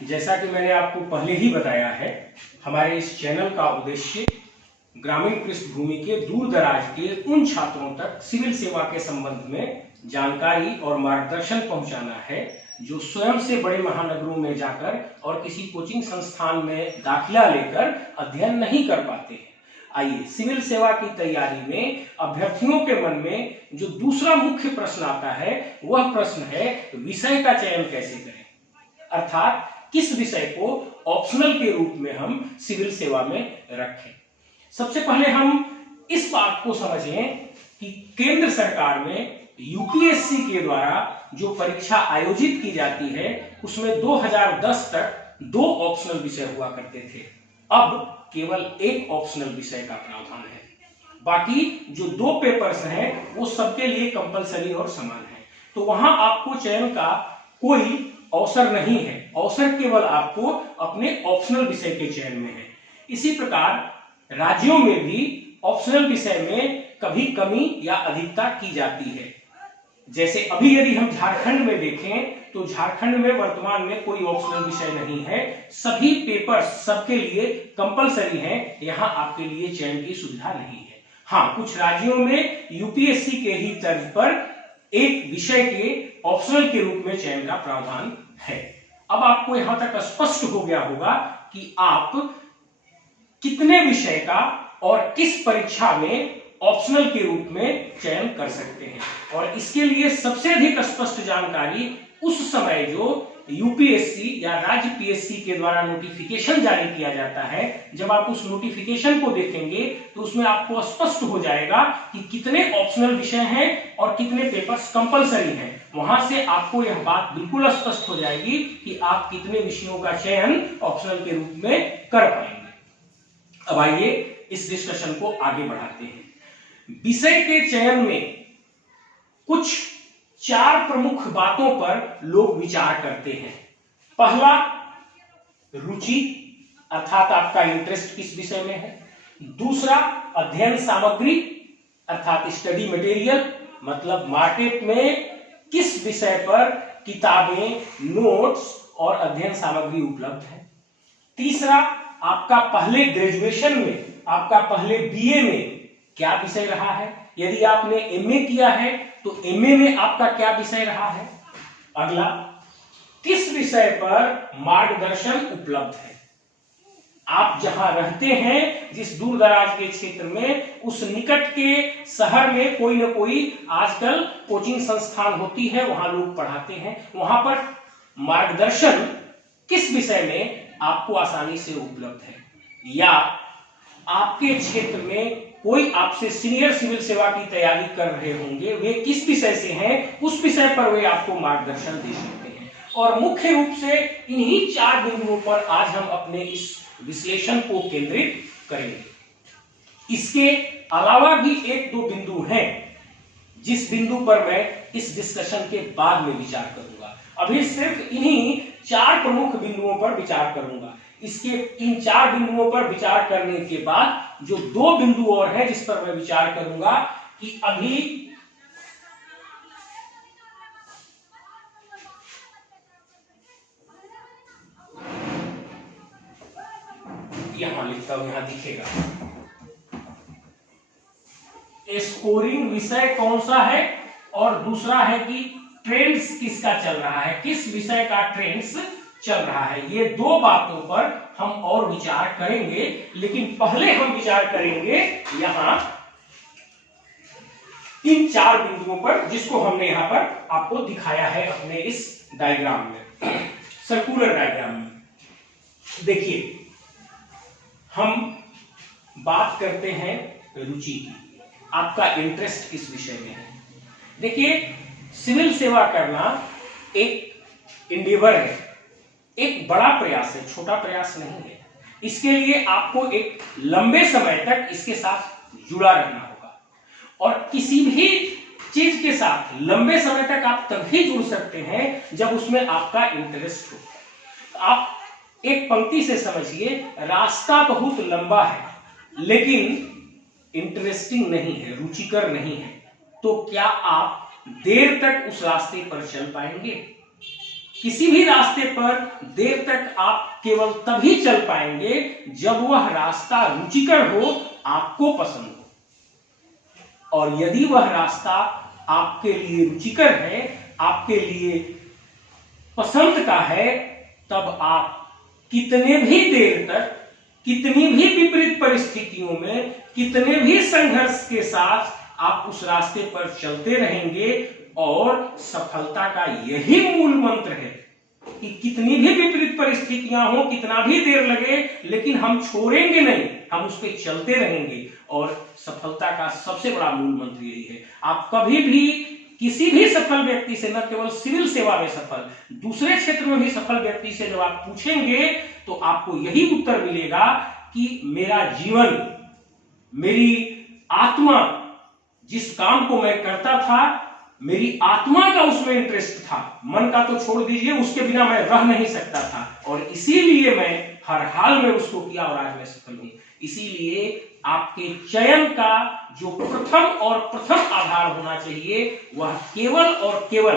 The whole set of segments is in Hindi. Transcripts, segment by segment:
जैसा कि मैंने आपको पहले ही बताया है, हमारे इस चैनल का उद्देश्य ग्रामीण पृष्ठभूमि के दूर दराज के उन छात्रों तक सिविल सेवा के संबंध में जानकारी और मार्गदर्शन पहुंचाना है जो स्वयं से बड़े महानगरों में जाकर और किसी कोचिंग संस्थान में दाखिला लेकर अध्ययन नहीं कर पाते हैं। आइए, सिविल सेवा की तैयारी में अभ्यर्थियों के मन में जो दूसरा मुख्य प्रश्न आता है वह प्रश्न है विषय का चयन कैसे करें, अर्थात किस विषय को ऑप्शनल के रूप में हम सिविल सेवा में रखें। सबसे पहले हम इस बात को समझें कि केंद्र सरकार में यूपीएससी के द्वारा जो परीक्षा आयोजित की जाती है उसमें 2010 तक 2 ऑप्शनल विषय हुआ करते थे। अब केवल 1 ऑप्शनल विषय का प्रावधान है। बाकी जो 2 पेपर्स हैं वो सबके लिए कंपलसरी और समान है, तो वहां आपको चयन का कोई अवसर नहीं है। अवसर केवल आपको अपने ऑप्शनल विषय के चयन में है। इसी प्रकार राज्यों में भी ऑप्शनल विषय में कभी कमी या अधिकता की जाती है। जैसे अभी यदि हम झारखंड में देखें तो झारखंड में वर्तमान में कोई ऑप्शनल विषय नहीं है, सभी पेपर्स सबके लिए कंपलसरी हैं। यहां आपके लिए चयन की सुविधा नहीं है। हाँ, कुछ राज्यों में यूपीएससी के ही तर्ज पर एक विषय के ऑप्शनल के रूप में चयन का प्रावधान है। अब आपको यहां तक स्पष्ट हो गया होगा कि आप कितने विषय का और किस परीक्षा में ऑप्शनल के रूप में चयन कर सकते हैं। और इसके लिए सबसे अधिक स्पष्ट जानकारी उस समय जो यूपीएससी या राज्य पीएससी के द्वारा नोटिफिकेशन जारी किया जाता है, जब आप उस नोटिफिकेशन को देखेंगे तो उसमें आपको स्पष्ट हो जाएगा कि कितने ऑप्शनल विषय हैं और कितने पेपर्स कंपलसरी हैं। वहां से आपको यह बात बिल्कुल स्पष्ट हो जाएगी कि आप कितने विषयों का चयन ऑप्शनल के रूप में कर पाएंगे। अब आइए इस डिस्कशन को आगे बढ़ाते हैं। विषय के चयन में कुछ 4 प्रमुख बातों पर लोग विचार करते हैं। पहला, रुचि, अर्थात आपका इंटरेस्ट किस विषय में है। दूसरा, अध्ययन सामग्री, अर्थात स्टडी मटेरियल, मतलब मार्केट में किस विषय पर किताबें, नोट्स और अध्ययन सामग्री उपलब्ध है। तीसरा, आपका पहले ग्रेजुएशन में, आपका पहले बीए में क्या विषय रहा है। यदि आपने एमए किया है तो एमए में आपका क्या विषय रहा है। अगला, किस विषय पर मार्गदर्शन उपलब्ध है। आप जहां रहते हैं, जिस दूर दराज के क्षेत्र में, उस निकट के शहर में कोई ना कोई आजकल कोचिंग संस्थान होती है, वहां लोग पढ़ाते हैं। वहां पर मार्गदर्शन किस विषय में आपको आसानी से उपलब्ध है, या आपके क्षेत्र में कोई आपसे सीनियर सिविल सेवा की तैयारी कर रहे होंगे, वे किस विषय से हैं, उस विषय पर वे आपको मार्गदर्शन दे सकते हैं। और मुख्य रूप से इन्हीं 4 बिंदुओं पर आज हम अपने इस विश्लेषण को केंद्रित करेंगे। इसके अलावा भी 1-2 बिंदु हैं जिस बिंदु पर मैं इस डिस्कशन के बाद में विचार करूंगा। अभी सिर्फ इन्हीं 4 प्रमुख बिंदुओं पर विचार करूंगा। इसके इन 4 बिंदुओं पर विचार करने के बाद जो 2 बिंदु और हैं जिस पर मैं विचार करूंगा कि अभी यहां लिखता हूं, यहां दिखेगा स्कोरिंग विषय कौन सा है, और दूसरा है कि ट्रेंड्स किसका चल रहा है, किस विषय का ट्रेंड्स चल रहा है। ये 2 बातों पर हम और विचार करेंगे, लेकिन पहले हम विचार करेंगे यहां इन 4 बिंदुओं पर, जिसको हमने यहां पर आपको दिखाया है अपने इस डायग्राम में, सर्कुलर डायग्राम में। देखिए, हम बात करते हैं रुचि की। आपका इंटरेस्ट किस विषय में है। देखिए, सिविल सेवा करना एक इंडेवर है, एक बड़ा प्रयास है, छोटा प्रयास नहीं है। इसके लिए आपको एक लंबे समय तक इसके साथ जुड़ा रहना होगा, और किसी भी चीज के साथ लंबे समय तक आप तभी जुड़ सकते हैं जब उसमें आपका इंटरेस्ट हो। आप एक पंक्ति से समझिए, रास्ता बहुत लंबा है लेकिन इंटरेस्टिंग नहीं है, रुचिकर नहीं है, तो क्या आप देर तक उस रास्ते पर चल पाएंगे। किसी भी रास्ते पर देर तक आप केवल तभी चल पाएंगे जब वह रास्ता रुचिकर हो, आपको पसंद हो। और यदि वह रास्ता आपके लिए रुचिकर है, आपके लिए पसंद का है, तब आप कितने भी देर तक, कितनी भी विपरीत परिस्थितियों में, कितने भी संघर्ष के साथ आप उस रास्ते पर चलते रहेंगे। और सफलता का यही मूल मंत्र है कि कितनी भी विपरीत परिस्थितियां हो, कितना भी देर लगे, लेकिन हम छोड़ेंगे नहीं, हम उस पर चलते रहेंगे। और सफलता का सबसे बड़ा मूल मंत्र यही है। आप कभी भी किसी भी सफल व्यक्ति से, न केवल सिविल सेवा में सफल, दूसरे क्षेत्र में भी सफल व्यक्ति से जब आप पूछेंगे तो आपको यही उत्तर मिलेगा कि मेरा जीवन, मेरी आत्मा, जिस काम को मैं करता था, मेरी आत्मा का उसमें इंटरेस्ट था, मन का तो छोड़ दीजिए, उसके बिना मैं रह नहीं सकता था, और इसीलिए मैं हर हाल में उसको किया और आज मैं सफल हूं। इसीलिए आपके चयन का जो प्रथम आधार होना चाहिए, वह केवल और केवल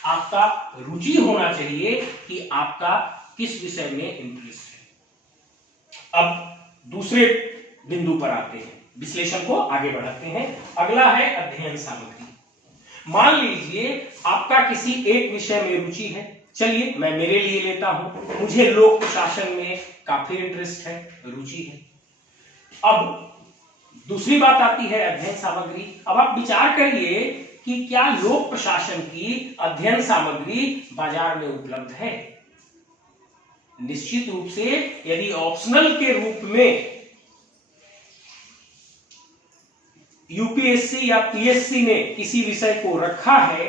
आपका रुचि होना चाहिए कि आपका किस विषय में इंटरेस्ट है। अब दूसरे बिंदु पर आते हैं, विश्लेषण को आगे बढ़ाते हैं। अगला है अध्ययन सामग्री। मान लीजिए आपका किसी एक विषय में रुचि है। चलिए मैं मेरे लिए लेता हूं, मुझे लोक प्रशासन में काफी इंटरेस्ट है, रुचि है। अब दूसरी बात आती है अध्ययन सामग्री। अब आप विचार करिए कि क्या लोक प्रशासन की अध्ययन सामग्री बाजार में उपलब्ध है? निश्चित रूप से यदि ऑप्शनल के रूप में यूपीएससी या पीएससी ने किसी विषय को रखा है,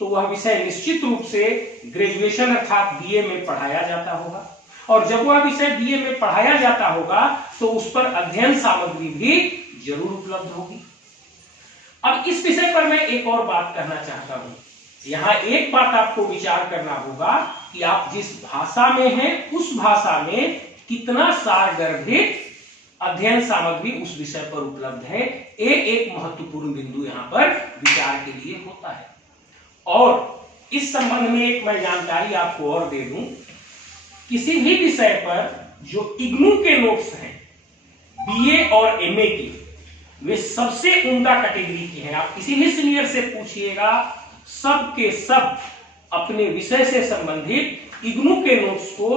तो वह विषय निश्चित रूप से ग्रेजुएशन अर्थात बीए में पढ़ाया जाता होगा। और जब वह विषय बीए में पढ़ाया जाता होगा तो उस पर अध्ययन सामग्री भी जरूर उपलब्ध होगी। अब इस विषय पर मैं एक और बात कहना चाहता हूं। यहां एक बात आपको विचार करना होगा कि आप जिस भाषा में हैं, उस भाषा में कितना सारगर्भित अध्ययन सामग्री उस विषय पर उपलब्ध है। ये एक महत्वपूर्ण बिंदु यहां पर विचार के लिए होता है। और इस संबंध में एक मैं जानकारी आपको और दे दूं, किसी भी विषय पर जो इग्नू के नोट्स हैं बीए और एमए की, वे सबसे उम्दा कैटेगरी के हैं। आप किसी भी सीनियर से पूछिएगा, सब के सब अपने विषय से संबंधित इग्नू के नोट्स को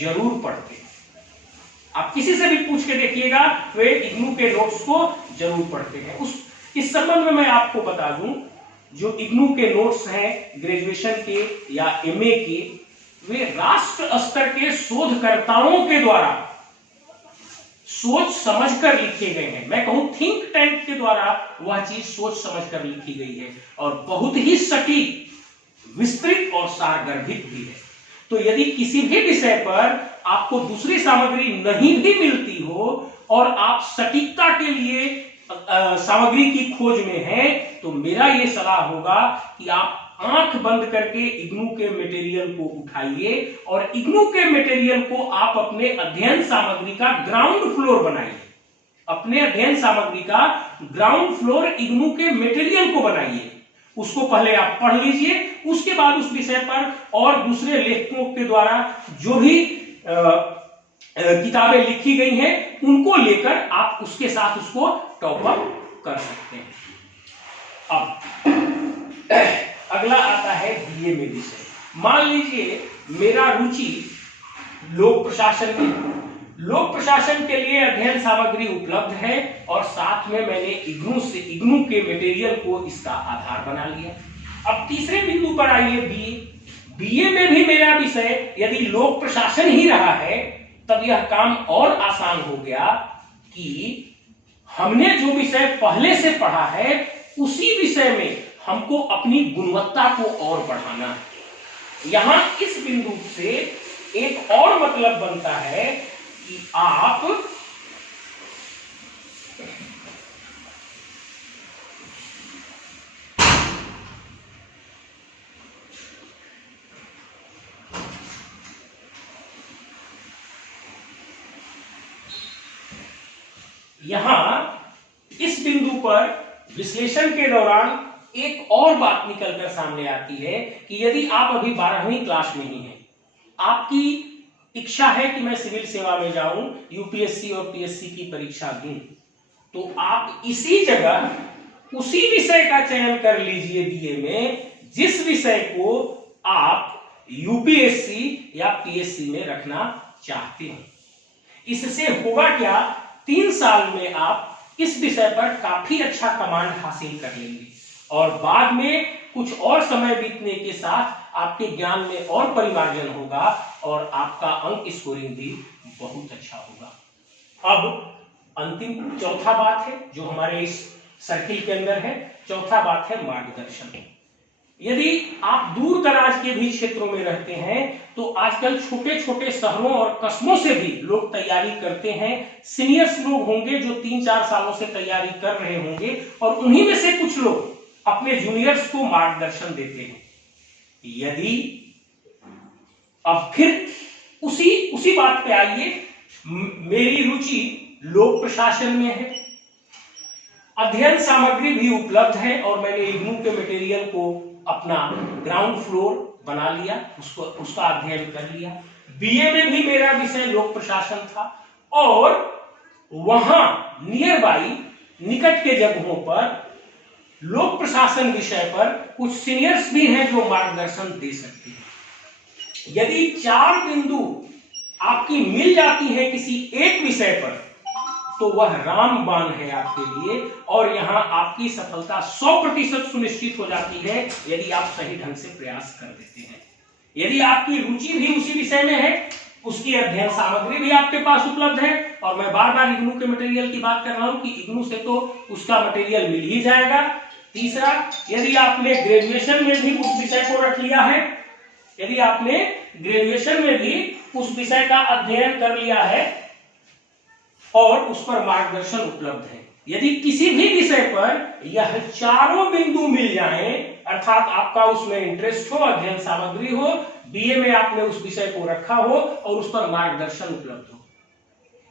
जरूर पढ़ते हैं। आप किसी से भी पूछ के देखिएगा, वे इग्नू के नोट्स को जरूर पढ़ते हैं। इस संबंध में मैं आपको बता दूं, जो इग्नू के नोट्स हैं ग्रेजुएशन के या एमए के, वे राष्ट्र स्तर के शोधकर्ताओं के द्वारा सोच समझकर लिखे गए हैं। मैं कहूं थिंक टैंक के द्वारा वह चीज सोच समझकर लिखी गई है, और बहुत ही सटीक, विस्तृत और सारगर्भित भी है। तो यदि किसी भी विषय पर आपको दूसरी सामग्री नहीं भी मिलती हो और आप सटीकता के लिए सामग्री की खोज में हैं, तो मेरा यह सलाह होगा कि आप आंख बंद करके इग्नू के मटेरियल को उठाइए और इग्नू के मटेरियल को आप अपने अध्ययन सामग्री का ग्राउंड फ्लोर बनाइए। अपने अध्ययन सामग्री का ग्राउंड फ्लोर इग्नू के मटेरियल को बनाइए। उसको पहले आप पढ़ लीजिए, उसके बाद उस विषय पर और दूसरे लेखकों के द्वारा जो भी किताबें लिखी गई हैं, उनको लेकर आप उसके साथ उसको टॉप अप कर सकते हैं। अब अगला आता है बीए में विषय। मान लीजिए मेरा रुचि लोक प्रशासन में, लोक प्रशासन के लिए अध्ययन सामग्री उपलब्ध है और साथ में मैंने इग्नू के मटेरियल को इसका आधार बना लिया। अब तीसरे बिंदु पर आइए, बीए में भी मेरा विषय यदि लोक प्रशासन ही रहा है, तब यह काम और आसान हो गया कि हमने जो विषय पहले से पढ़ा है उसी विषय में हमको अपनी गुणवत्ता को और बढ़ाना है। यहां इस बिंदु से एक और मतलब बनता है कि आप यहां इस बिंदु पर विश्लेषण के दौरान एक और बात निकलकर सामने आती है कि यदि आप अभी 12वीं क्लास में ही हैं, आपकी इच्छा है कि मैं सिविल सेवा में जाऊं, यूपीएससी और पीएससी की परीक्षा दूं, तो आप इसी जगह उसी विषय का चयन कर लीजिए बीए में, जिस विषय को आप यूपीएससी या पीएससी में रखना चाहते हैं। इससे होगा क्या, 3 साल में आप इस विषय पर काफी अच्छा कमांड हासिल कर लेंगे और बाद में कुछ और समय बीतने के साथ आपके ज्ञान में और परिमार्जन होगा और आपका अंक स्कोरिंग भी बहुत अच्छा होगा। अब अंतिम चौथा बात है जो हमारे इस सर्किल के अंदर है, चौथा बात है मार्गदर्शन। यदि आप दूर दराज के भी क्षेत्रों में रहते हैं तो आजकल छोटे छोटे शहरों और कस्बों से भी लोग तैयारी करते हैं। सीनियर्स लोग होंगे जो 3-4 सालों से तैयारी कर रहे होंगे और उन्हीं में से कुछ लोग अपने जूनियर्स को मार्गदर्शन देते हैं। यदि अब फिर उसी बात पे आइए, मेरी रुचि लोक प्रशासन में है, अध्ययन सामग्री भी उपलब्ध है और मैंने इग्नू के मटेरियल को अपना ग्राउंड फ्लोर बना लिया, उसका अध्ययन कर लिया। बीए में भी मेरा विषय लोक प्रशासन था और वहां नियर बाई निकट के जगहों पर लोक प्रशासन विषय पर कुछ सीनियर्स भी हैं जो मार्गदर्शन दे सकते हैं। यदि 4 बिंदु आपकी मिल जाती है किसी एक विषय पर तो वह रामबाण है आपके लिए और यहां आपकी सफलता 100% सुनिश्चित हो जाती है यदि आप सही ढंग से प्रयास कर देते हैं। यदि आपकी रुचि भी उसी विषय में है, उसकी अध्ययन सामग्री भी आपके पास उपलब्ध है और मैं बार बार इग्नू के मटेरियल की बात कर रहा हूं कि इग्नू से तो उसका मटेरियल मिल ही जाएगा। तीसरा, यदि आपने ग्रेजुएशन में भी उस विषय को रख लिया है, यदि आपने ग्रेजुएशन में भी उस विषय का अध्ययन कर लिया है और उस पर मार्गदर्शन उपलब्ध है, यदि किसी भी विषय पर यह चारों बिंदु मिल जाएं, अर्थात आपका उसमें इंटरेस्ट हो, अध्ययन सामग्री हो, बीए में आपने उस विषय को रखा हो और उस पर मार्गदर्शन उपलब्ध हो,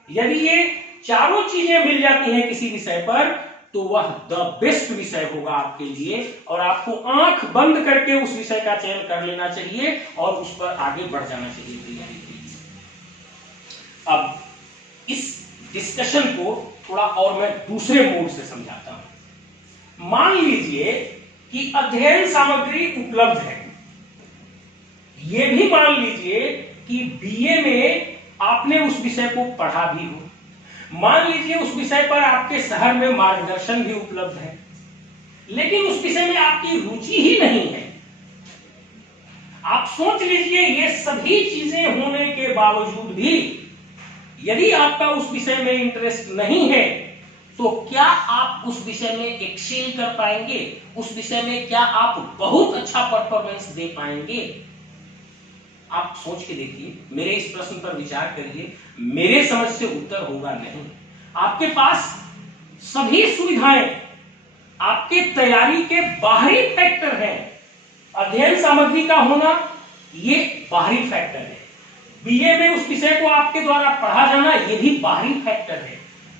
यदि ये चारों चीजें मिल जाती हैं किसी विषय पर तो वह द बेस्ट विषय होगा आपके लिए और आपको आंख बंद करके उस विषय का चयन कर लेना चाहिए और उस पर आगे बढ़ जाना चाहिए तैयारी के लिए। अब इस डिस्कशन को थोड़ा और मैं दूसरे मोड से समझाता हूं। मान लीजिए कि अध्ययन सामग्री उपलब्ध है, यह भी मान लीजिए कि बीए में आपने उस विषय को पढ़ा भी हो, मान लीजिए उस विषय पर आपके शहर में मार्गदर्शन भी उपलब्ध है, लेकिन उस विषय में आपकी रुचि ही नहीं है। आप सोच लीजिए ये सभी चीजें होने के बावजूद भी यदि आपका उस विषय में इंटरेस्ट नहीं है तो क्या आप उस विषय में एक्सेल कर पाएंगे? उस विषय में क्या आप बहुत अच्छा परफॉर्मेंस दे पाएंगे? आप सोच के देखिए, मेरे इस प्रश्न पर विचार करिए। मेरे समझ से उत्तर होगा नहीं। आपके पास सभी सुविधाएं आपके तैयारी के बाहरी फैक्टर हैं। अध्ययन सामग्री का होना ये बाहरी फैक्टर है, बीए में उस विषय को आपके द्वारा पढ़ा जाना ये भी बाहरी फैक्टर है,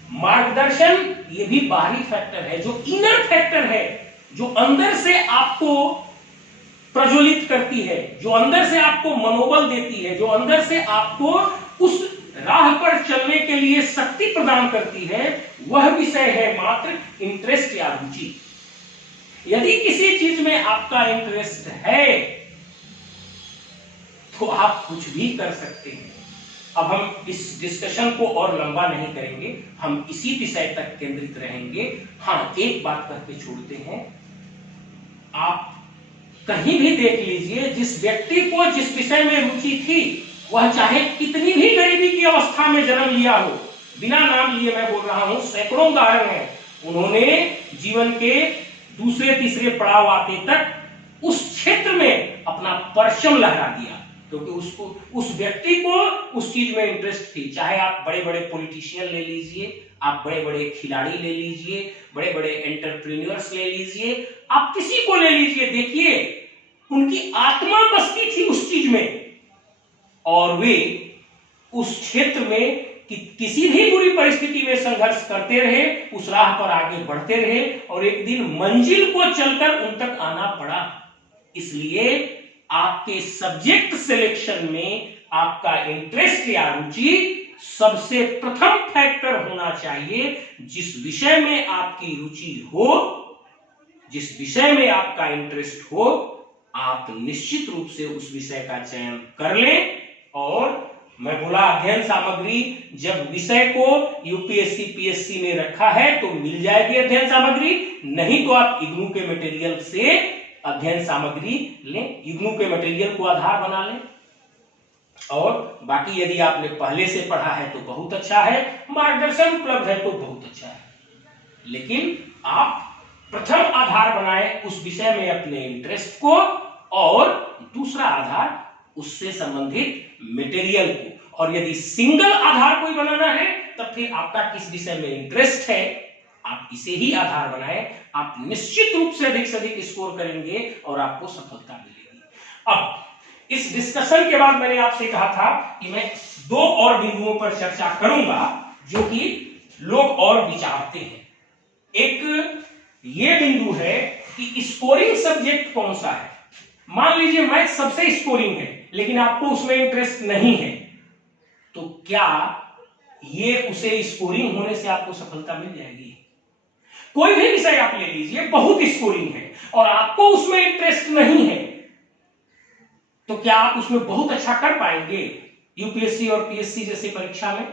मार्गदर्शन ये भी बाहरी फैक्टर है। जो इनर फैक्टर है, जो अंदर से आपको प्रज्वलित करती है, जो अंदर से आपको मनोबल देती है, जो अंदर से आपको उस राह पर चलने के लिए शक्ति प्रदान करती है, वह विषय है मात्र इंटरेस्ट या रुचि। यदि किसी चीज में आपका इंटरेस्ट है तो आप कुछ भी कर सकते हैं। अब हम इस डिस्कशन को और लंबा नहीं करेंगे, हम इसी विषय तक केंद्रित रहेंगे। हाँ, एक बात करके छोड़ते हैं, आप कहीं भी देख लीजिए, जिस व्यक्ति को जिस विषय में रुचि थी वह चाहे कितनी भी गरीबी की अवस्था में जन्म लिया हो, बिना नाम लिए मैं बोल रहा हूं, सैकड़ों उदाहरण हैं, उन्होंने जीवन के दूसरे तीसरे पड़ाव आते तक उस क्षेत्र में अपना परचम लहरा दिया, क्योंकि उसको, उस व्यक्ति को उस चीज में इंटरेस्ट थी। चाहे आप बड़े बड़े पॉलिटिशियन ले लीजिए, आप बड़े बड़े खिलाड़ी ले लीजिए, बड़े बड़े एंटरप्रेन्योर्स ले लीजिए, आप किसी को ले लीजिए, देखिए उनकी आत्मा बसती थी उस चीज में और वे उस क्षेत्र में कि किसी भी बुरी परिस्थिति में संघर्ष करते रहे, उस राह पर आगे बढ़ते रहे और एक दिन मंजिल को चलकर उन तक आना पड़ा। इसलिए आपके सब्जेक्ट सिलेक्शन में आपका इंटरेस्ट या रुचि सबसे प्रथम फैक्टर होना चाहिए। जिस विषय में आपकी रुचि हो, जिस विषय में आपका इंटरेस्ट हो, आप निश्चित रूप से उस विषय का चयन कर लें। और मैं बोला अध्ययन सामग्री, जब विषय को यूपीएससी पीएससी में रखा है तो मिल जाएगी अध्ययन सामग्री, नहीं तो आप इग्नू के मटेरियल से अध्ययन सामग्री लें, इग्नू के मटेरियल को आधार बना लें। और बाकी यदि आपने पहले से पढ़ा है तो बहुत अच्छा है, मार्गदर्शन उपलब्ध है तो बहुत अच्छा है, लेकिन आप प्रथम आधार बनाएं उस विषय में अपने इंटरेस्ट को, और दूसरा आधार उससे संबंधित मटेरियल को। और यदि सिंगल आधार कोई बनाना है तब फिर आपका किस विषय में इंटरेस्ट है आप इसे ही आधार बनाएं। आप निश्चित रूप से अधिक स्कोर करेंगे और आपको सफलता मिलेगी। अब इस डिस्कशन के बाद मैंने आपसे कहा था कि मैं 2 और बिंदुओं पर चर्चा करूंगा जो कि लोग और विचारते हैं। एक ये बिंदु है कि स्कोरिंग सब्जेक्ट कौन सा है। मान लीजिए मैथ सबसे स्कोरिंग है लेकिन आपको उसमें इंटरेस्ट नहीं है, तो क्या ये उसे स्कोरिंग होने से आपको सफलता मिल जाएगी? कोई भी विषय आप ले लीजिए, बहुत स्कोरिंग है और आपको उसमें इंटरेस्ट नहीं है, तो क्या आप उसमें बहुत अच्छा कर पाएंगे? यूपीएससी और पीएससी जैसी परीक्षा में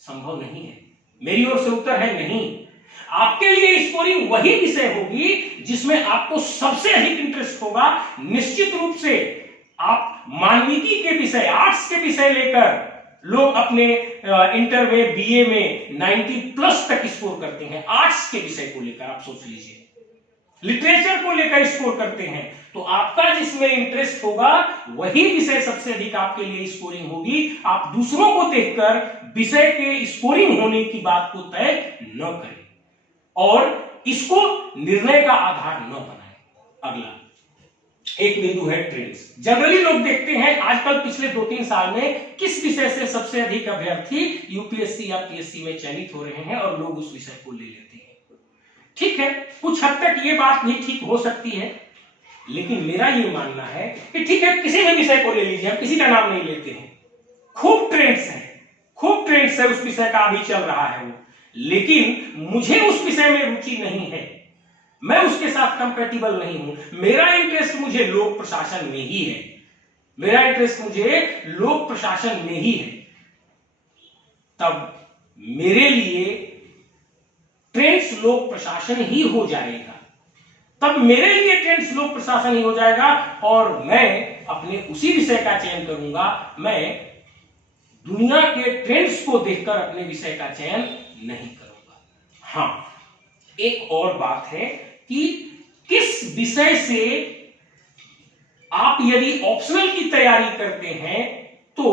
संभव नहीं है। मेरी ओर से उत्तर है नहीं। आपके लिए स्कोरिंग वही विषय होगी जिसमें आपको सबसे अधिक इंटरेस्ट होगा। निश्चित रूप से आप मानविकी के विषय, आर्ट्स के विषय लेकर लोग अपने इंटर में, बीए में 90+ तक स्कोर करते हैं। आर्ट्स के विषय को लेकर आप सोच लीजिए, लिटरेचर को लेकर स्कोर करते हैं, तो आपका जिसमें इंटरेस्ट होगा वही विषय सबसे अधिक आपके लिए स्कोरिंग होगी। आप दूसरों को देखकर विषय के स्कोरिंग होने की बात को तय न करें और इसको निर्णय का आधार न बनाएं। अगला एक बिंदु है ट्रेंड्स। जनरली लोग देखते हैं आजकल पिछले 2-3 साल में किस विषय से सबसे अधिक अभ्यर्थी यूपीएससी या पीएससी में चयनित हो रहे हैं और लोग उस विषय को ले लेते हैं। ठीक है, कुछ हद तक ये बात भी ठीक हो सकती है, लेकिन मेरा ये मानना है कि ठीक है, किसी भी विषय को ले लीजिए, हम किसी का नाम नहीं लेते हैं, खूब ट्रेंड्स है उस विषय का अभी चल रहा है वो, लेकिन मुझे उस विषय में रुचि नहीं है, मैं उसके साथ कंपेटिबल नहीं हूं। मेरा इंटरेस्ट मुझे लोक प्रशासन में ही है, तब मेरे लिए ट्रेंड्स लोक प्रशासन ही हो जाएगा, और मैं अपने उसी विषय का चयन करूंगा। मैं दुनिया के ट्रेंड्स को देखकर अपने विषय का चयन नहीं करूंगा। हां, एक और बात है कि किस विषय से आप यदि ऑप्शनल की तैयारी करते हैं तो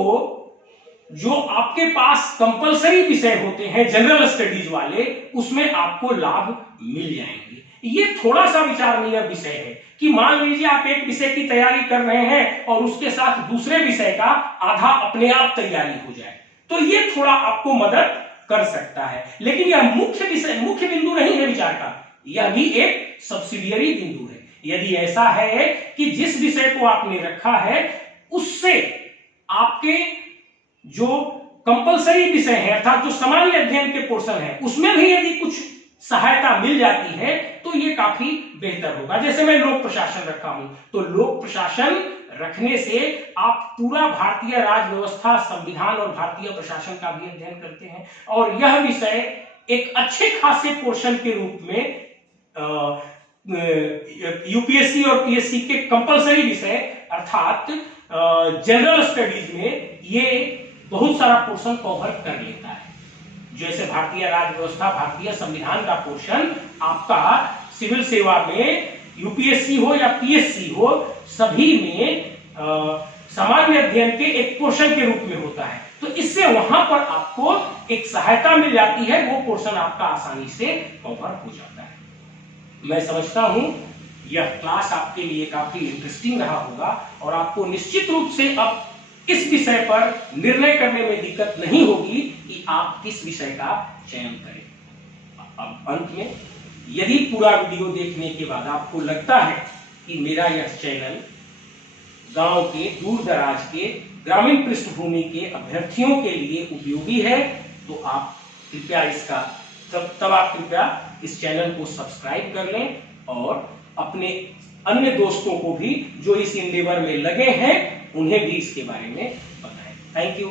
जो आपके पास कंपलसरी विषय होते हैं जनरल स्टडीज वाले, उसमें आपको लाभ मिल जाएंगे। ये थोड़ा सा विचारणीय विषय है कि मान लीजिए आप एक विषय की तैयारी कर रहे हैं और उसके साथ दूसरे विषय का आधा अपने आप तैयारी हो जाए, तो ये थोड़ा आपको मदद कर सकता है। लेकिन यह मुख्य बिंदु नहीं है विचार का, यह भी एक सब्सिडियरी बिंदु है। यदि ऐसा है कि जिस विषय को आपने रखा है उससे आपके जो कंपलसरी विषय है अर्थात जो सामान्य अध्ययन के पोर्शन है उसमें भी यदि कुछ सहायता मिल जाती है तो ये काफी बेहतर होगा। जैसे मैं लोक प्रशासन रखा हूं, तो लोक प्रशासन रखने से आप पूरा भारतीय राज व्यवस्था, संविधान और भारतीय प्रशासन का भी अध्ययन करते हैं, और यह विषय एक अच्छे खासे पोर्शन के रूप में यूपीएससी और पीएससी के कंपलसरी विषय अर्थात जनरल स्टडीज में ये बहुत सारा पोर्शन कवर कर लेता है। जैसे भारतीय राज्य व्यवस्था, भारतीय संविधान का पोर्शन आपका सिविल सेवा में यूपीएससी हो या पीएससी हो, सभी में सामान्य अध्ययन के एक पोर्शन के रूप में होता है। तो इससे वहां पर आपको एक सहायता मिल जाती है, वो पोर्शन आपका आसानी से कवर हो जाता है। मैं समझता हूं यह क्लास आपके लिए काफी इंटरेस्टिंग रहा होगा और आपको निश्चित रूप से अब इस विषय पर निर्णय करने में दिक्कत नहीं होगी कि आप किस विषय का चयन करें। अब अंत में, यदि पूरा वीडियो देखने के बाद आपको लगता है कि मेरा यह चैनल गांव के दूर दराज के ग्रामीण पृष्ठभूमि के अभ्यर्थियों के लिए उपयोगी है, तो आप कृपया आप कृपया इस चैनल को सब्सक्राइब कर लें और अपने अन्य दोस्तों को भी जो इस इंडेवर में लगे हैं उन्हें भी इसके बारे में बताएं। Thank you.